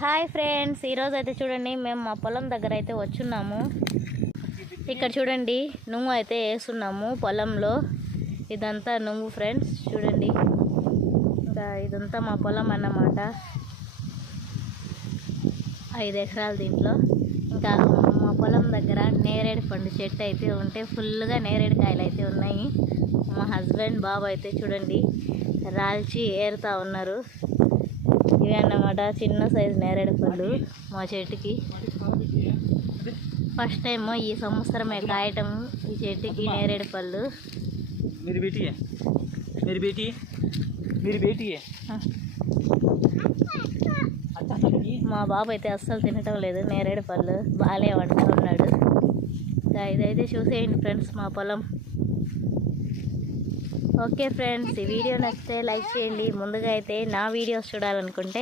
Hi friends, ఈరోజు అయితే చూడండి మేము మా పొలం దగ్గర అయితే వచ్చున్నాము. ఇక్కడ చూడండి నువ్వు అయితే వేస్తున్నాము పొలంలో. ఇదంతా నువ్వు ఫ్రెండ్స్ చూడండి. ఇంకా ఇదంతా మా పొలం అన్నమాట, 5 ఎకరాలు దీంట్లో. ఇంకా మా పొలం దగ్గర నేరేడు పండు చెట్టు అయితే ఉంటే ఫుల్గా నేరేడు కాయలు అయితే ఉన్నాయి. మా హస్బెండ్ బాబు అయితే చూడండి రాల్చి ఏరుతా ఉన్నారు. ఇవే అన్నమాట చిన్న సైజు నేరేడు పళ్ళు మా చెట్టుకి. ఫస్ట్ టైం ఈ సంవత్సరమే కాయటం ఈ చెట్టుకి నేరేడు పళ్ళు. మా బాబు అయితే అస్సలు తినటం లేదు నేరేడు పళ్ళు, బాగాలేవంటూ ఉన్నాడు. ఇదైతే చూసేయండి ఫ్రెండ్స్ మా పొలం. ఓకే ఫ్రెండ్స్, ఈ వీడియో నచ్చితే లైక్ చేయండి. ముందుగా అయితే నా వీడియోస్ చూడాలనుకుంటే